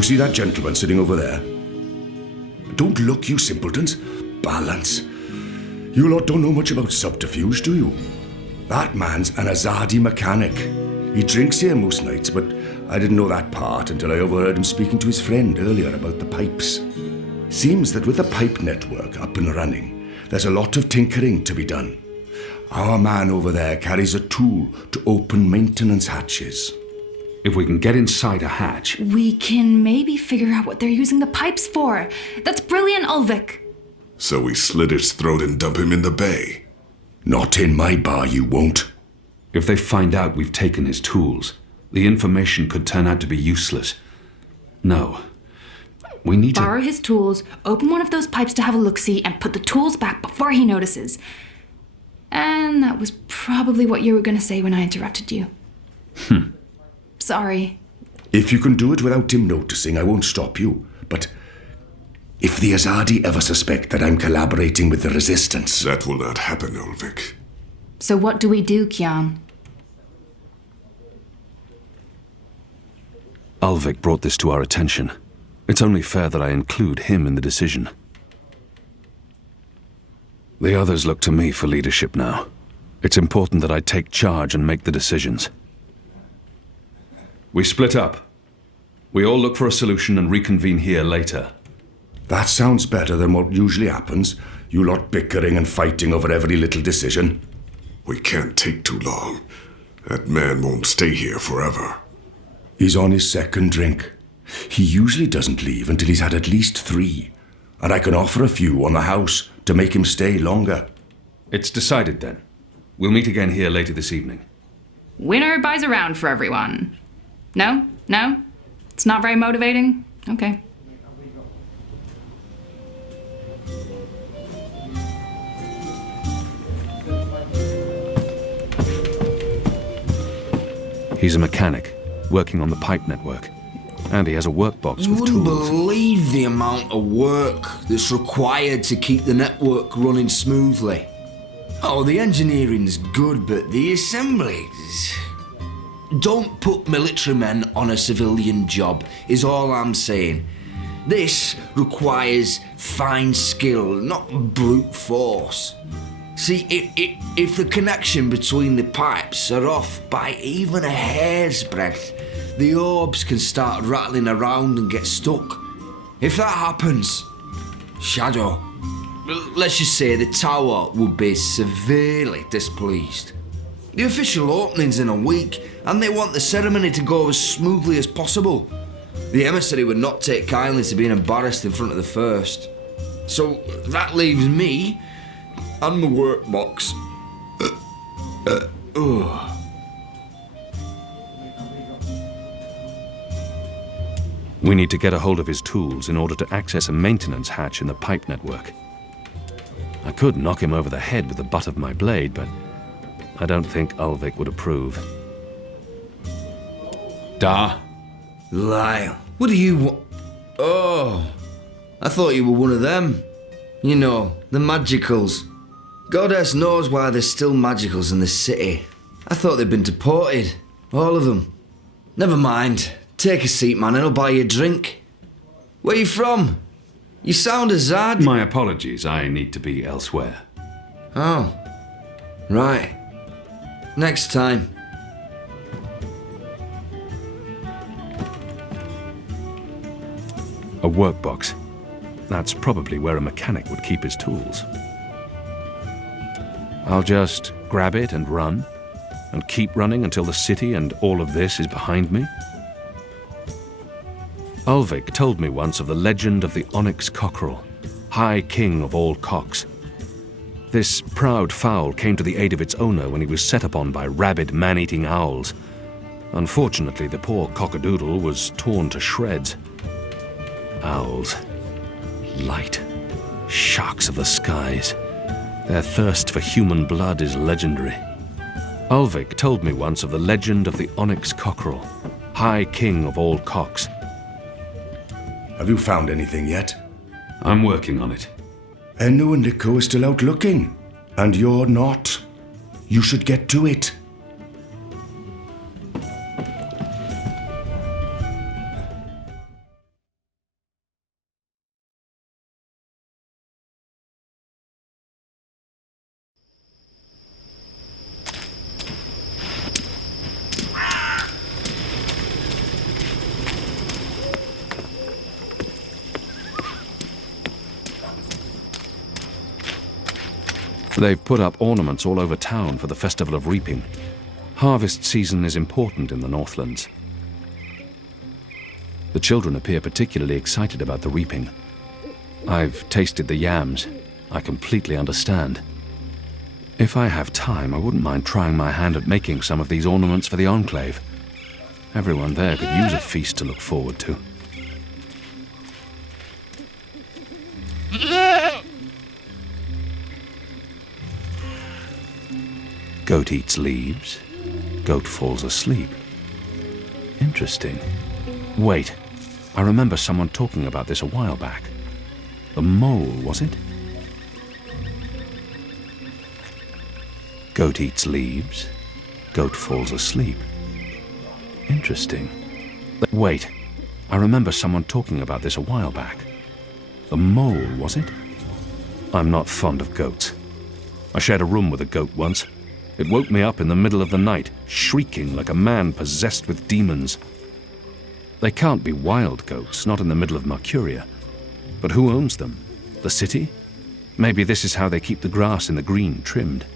You see that gentleman sitting over there? Don't look, you simpletons. Balance. You lot don't know much about subterfuge, do you? That man's an Azadi mechanic. He drinks here most nights, but I didn't know that part until I overheard him speaking to his friend earlier about the pipes. Seems that with the pipe network up and running, there's a lot of tinkering to be done. Our man over there carries a tool to open maintenance hatches. If we can get inside a hatch... We can maybe figure out what they're using the pipes for. That's brilliant, Ulvik. So we slit his throat and dump him in the bay. Not in my bar, you won't. If they find out we've taken his tools, the information could turn out to be useless. No. We need to... Borrow his tools, open one of those pipes to have a look-see, and put the tools back before he notices. And that was probably what you were going to say when I interrupted you. Sorry. If you can do it without him noticing, I won't stop you. But if the Azadi ever suspect that I'm collaborating with the Resistance... That will not happen, Ulvik. So what do we do, Kian? Ulvik brought this to our attention. It's only fair that I include him in the decision. The others look to me for leadership now. It's important that I take charge and make the decisions. We split up. We all look for a solution and reconvene here later. That sounds better than what usually happens. You lot bickering and fighting over every little decision. We can't take too long. That man won't stay here forever. He's on his second drink. He usually doesn't leave until he's had at least 3. And I can offer a few on the house to make him stay longer. It's decided then. We'll meet again here later this evening. Winner buys a round for everyone. No? No? It's not very motivating? Okay. He's a mechanic, working on the pipe network. And he has a workbox You with wouldn't tools. believe the amount of work that's required to keep the network running smoothly. Oh, the engineering's good, but the assemblies... Don't put military men on a civilian job, is all I'm saying. This requires fine skill, not brute force. See, if the connection between the pipes are off by even a hair's breadth, the orbs can start rattling around and get stuck. If that happens, Shadow, let's just say the tower would be severely displeased. The official opening's in a week, and they want the ceremony to go as smoothly as possible. The emissary would not take kindly to being embarrassed in front of the first. So that leaves me and the workbox. We need to get a hold of his tools in order to access a maintenance hatch in the pipe network. I could knock him over the head with the butt of my blade, but I don't think Ulvik would approve. Da? Lyle, what do you want? Oh, I thought you were one of them. You know, the magicals. Goddess knows why there's still magicals in the city. I thought they'd been deported. All of them. Never mind. Take a seat, man, and I'll buy you a drink. Where you from? You sound Azad. My apologies, I need to be elsewhere. Oh, right. Next time. A workbox. That's probably where a mechanic would keep his tools. I'll just grab it and run, and keep running until the city and all of this is behind me. Ulvik told me once of the legend of the Onyx Cockerel, High King of all cocks. This proud fowl came to the aid of its owner when he was set upon by rabid man-eating owls. Unfortunately, the poor cockadoodle was torn to shreds. Owls. Light. Sharks of the skies. Their thirst for human blood is legendary. Ulvik told me once of the legend of the Onyx Cockerel, High King of all cocks. Have you found anything yet? I'm working on it. Enu and Nico are still out looking, and you're not. You should get to it. They've put up ornaments all over town for the Festival of Reaping. Harvest season is important in the Northlands. The children appear particularly excited about the reaping. I've tasted the yams. I completely understand. If I have time, I wouldn't mind trying my hand at making some of these ornaments for the Enclave. Everyone there could use a feast to look forward to. Goat eats leaves. Goat falls asleep. Interesting. Wait, I remember someone talking about this a while back. The mole, was it? Goat eats leaves. Goat falls asleep. Interesting. Wait, I remember someone talking about this a while back. The mole, was it? I'm not fond of goats. I shared a room with a goat once. It woke me up in the middle of the night, shrieking like a man possessed with demons. They can't be wild goats, not in the middle of Mercuria. But who owns them? The city? Maybe this is how they keep the grass in the green trimmed.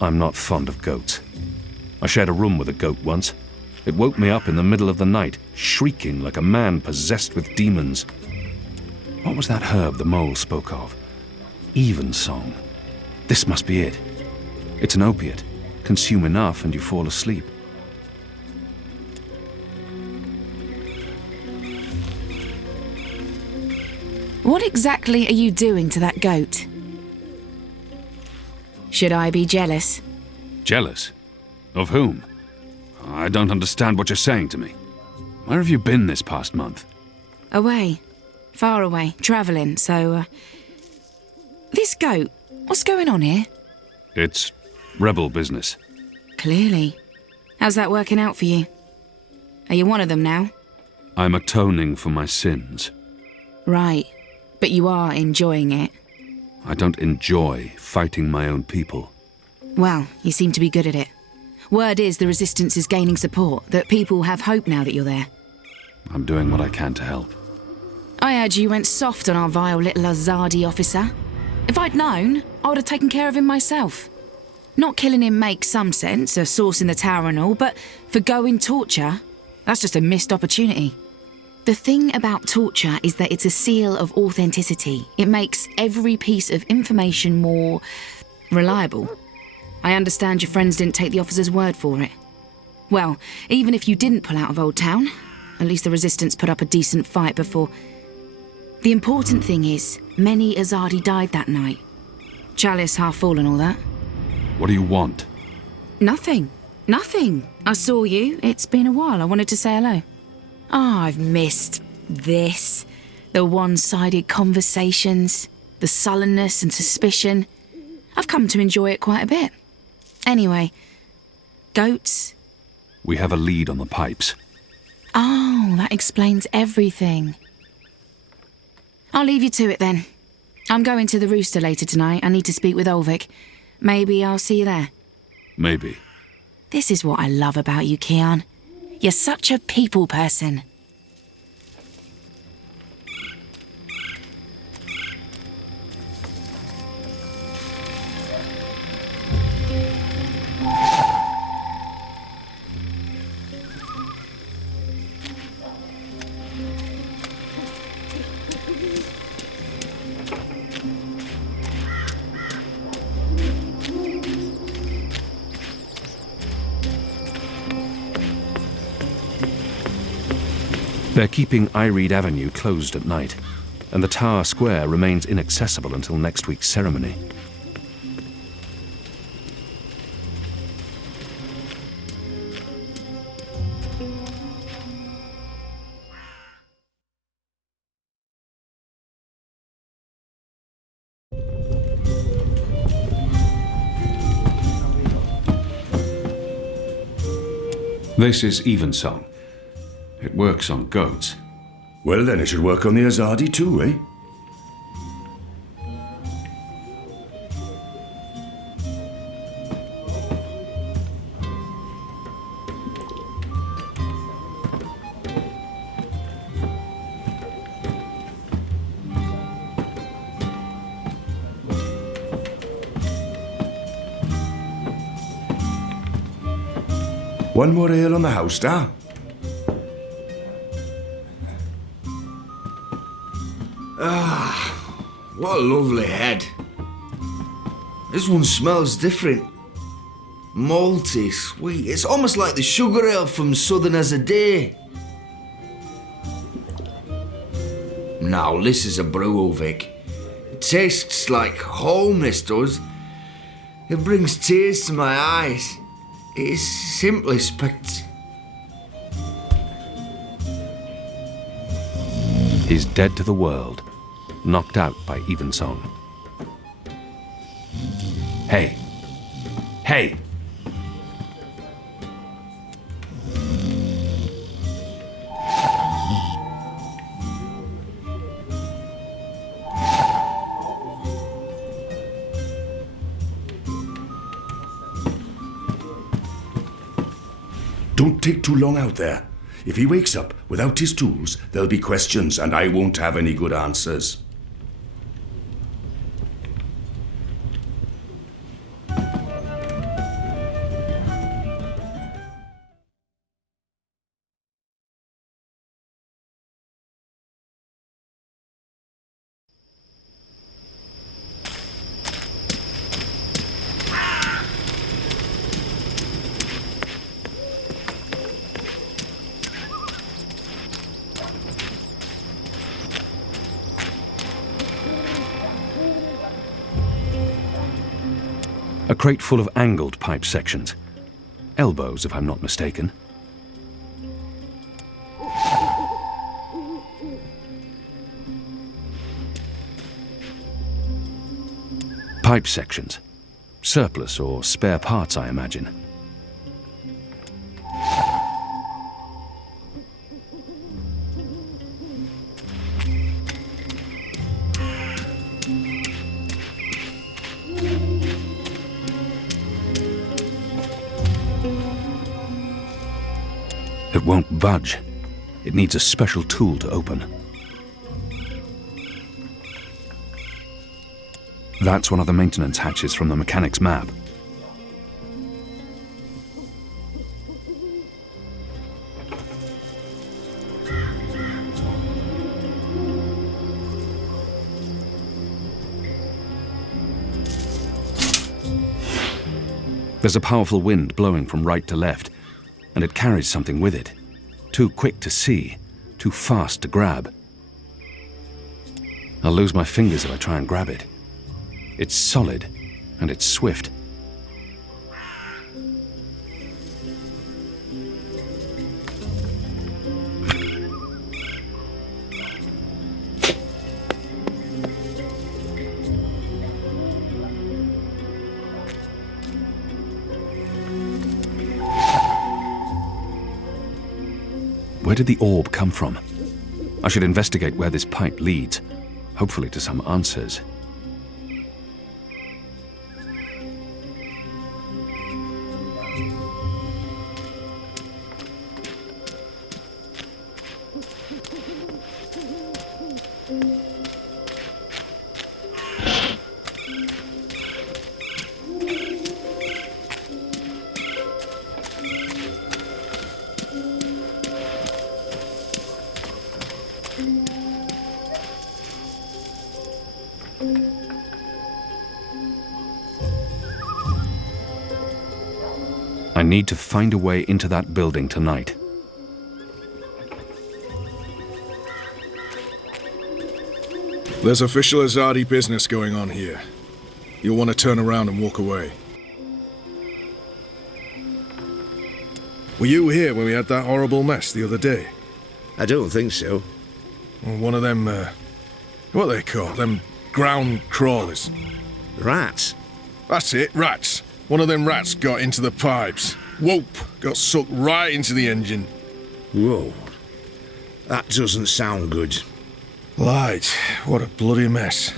I'm not fond of goats. I shared a room with a goat once. It woke me up in the middle of the night, shrieking like a man possessed with demons. What was that herb the mole spoke of? Evensong. This must be it. It's an opiate. Consume enough and you fall asleep. What exactly are you doing to that goat? Should I be jealous? Jealous? Of whom? I don't understand what you're saying to me. Where have you been this past month? Away. Far away. Travelling, so... This goat, what's going on here? It's rebel business. Clearly. How's that working out for you? Are you one of them now? I'm atoning for my sins. Right. But you are enjoying it. I don't enjoy fighting my own people. Well, you seem to be good at it. Word is the Resistance is gaining support, that people have hope now that you're there. I'm doing what I can to help. I heard you went soft on our vile little Azadi officer. If I'd known, I would have taken care of him myself. Not killing him makes some sense, a source in the tower and all, but for going torture, that's just a missed opportunity. The thing about torture is that it's a seal of authenticity. It makes every piece of information more reliable. I understand your friends didn't take the officer's word for it. Well, even if you didn't pull out of Old Town, at least the Resistance put up a decent fight before. The important thing is, many Azadi died that night. Chalice half full and all that. What do you want? Nothing. Nothing. I saw you. It's been a while. I wanted to say hello. I've missed this. The one-sided conversations, the sullenness and suspicion. I've come to enjoy it quite a bit. Anyway, goats? We have a lead on the pipes. Oh, that explains everything. I'll leave you to it then. I'm going to the Rooster later tonight. I need to speak with Ulvik. Maybe I'll see you there. Maybe. This is what I love about you, Kian. You're such a people person. They're keeping Ireed Avenue closed at night, and the Tower Square remains inaccessible until next week's ceremony. This is Evensong. It works on goats. Well, then it should work on the Azadi too, eh? One more ale on the house, star. What a lovely head. This one smells different. Malty, sweet. It's almost like the sugar ale from Southern as a Day. Now, this is a brew, Vic. It tastes like home, this does. It brings tears to my eyes. It is simply He's dead to the world, knocked out by Evensong. Hey! Hey! Don't take too long out there. If he wakes up without his tools, there'll be questions and I won't have any good answers. A crate full of angled pipe sections. Elbows, if I'm not mistaken. Pipe sections. Surplus or spare parts, I imagine. It won't budge. It needs a special tool to open. That's one of the maintenance hatches from the mechanic's map. There's a powerful wind blowing from right to left, and it carries something with it. Too quick to see, too fast to grab. I'll lose my fingers if I try and grab it. It's solid, and it's swift. Where did the orb come from? I should investigate where this pipe leads, hopefully to some answers. I need to find a way into that building tonight. There's official Azadi business going on here. You'll want to turn around and walk away. Were you here when we had that horrible mess the other day? I don't think so. Well, one of them, what are they called? Them ground crawlers. Rats? That's it, rats. One of them rats got into the pipes. Whoop! Got sucked right into the engine. Whoa. That doesn't sound good. Light, what a bloody mess.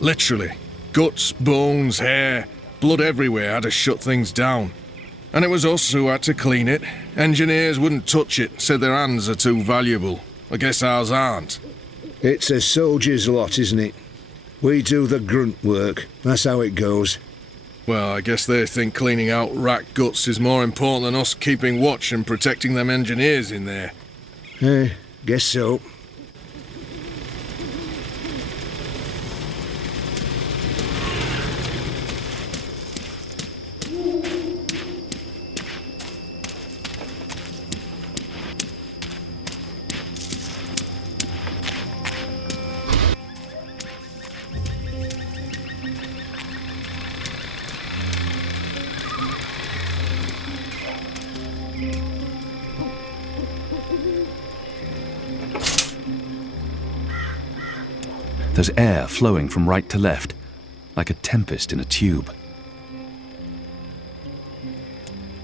Literally. Guts, bones, hair, blood everywhere had to shut things down. And it was us who had to clean it. Engineers wouldn't touch it, said their hands are too valuable. I guess ours aren't. It's a soldier's lot, isn't it? We do the grunt work. That's how it goes. Well, I guess they think cleaning out rat guts is more important than us keeping watch and protecting them engineers in there. Guess so. There's air flowing from right to left, like a tempest in a tube.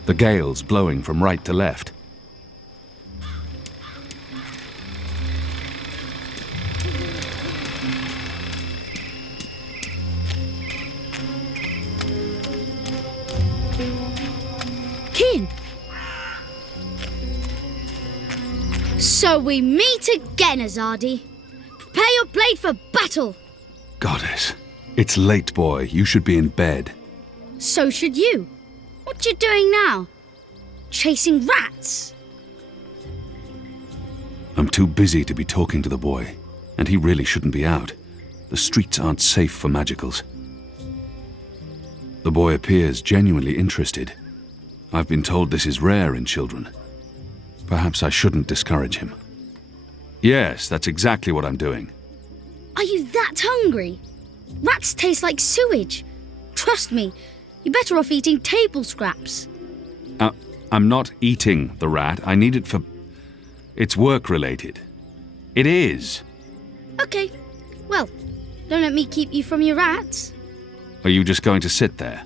The gale's blowing from right to left. Kin! So we meet again, Azadi. Prepare your blade for battle! Goddess, it's late, boy. You should be in bed. So should you. What you doing now? Chasing rats? I'm too busy to be talking to the boy, and he really shouldn't be out. The streets aren't safe for magicals. The boy appears genuinely interested. I've been told this is rare in children. Perhaps I shouldn't discourage him. Yes, that's exactly what I'm doing. Are you that hungry? Rats taste like sewage. Trust me, you're better off eating table scraps. I'm not eating the rat. I need it for... It's work-related. It is. Okay, well, don't let me keep you from your rats. Are you just going to sit there?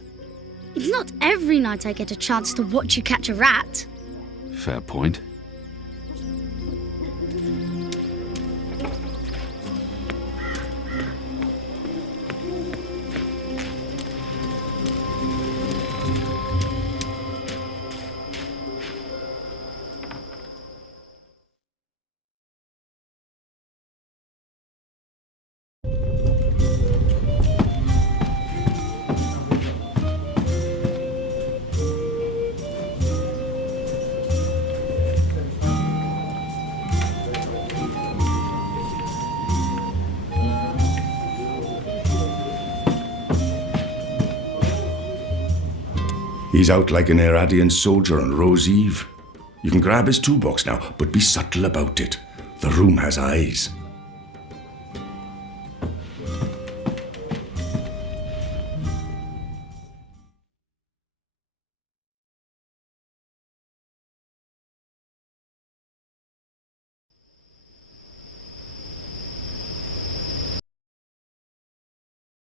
It's not every night I get a chance to watch you catch a rat. Fair point. He's out like an Iradian soldier on Rose Eve. You can grab his toolbox now, but be subtle about it. The room has eyes.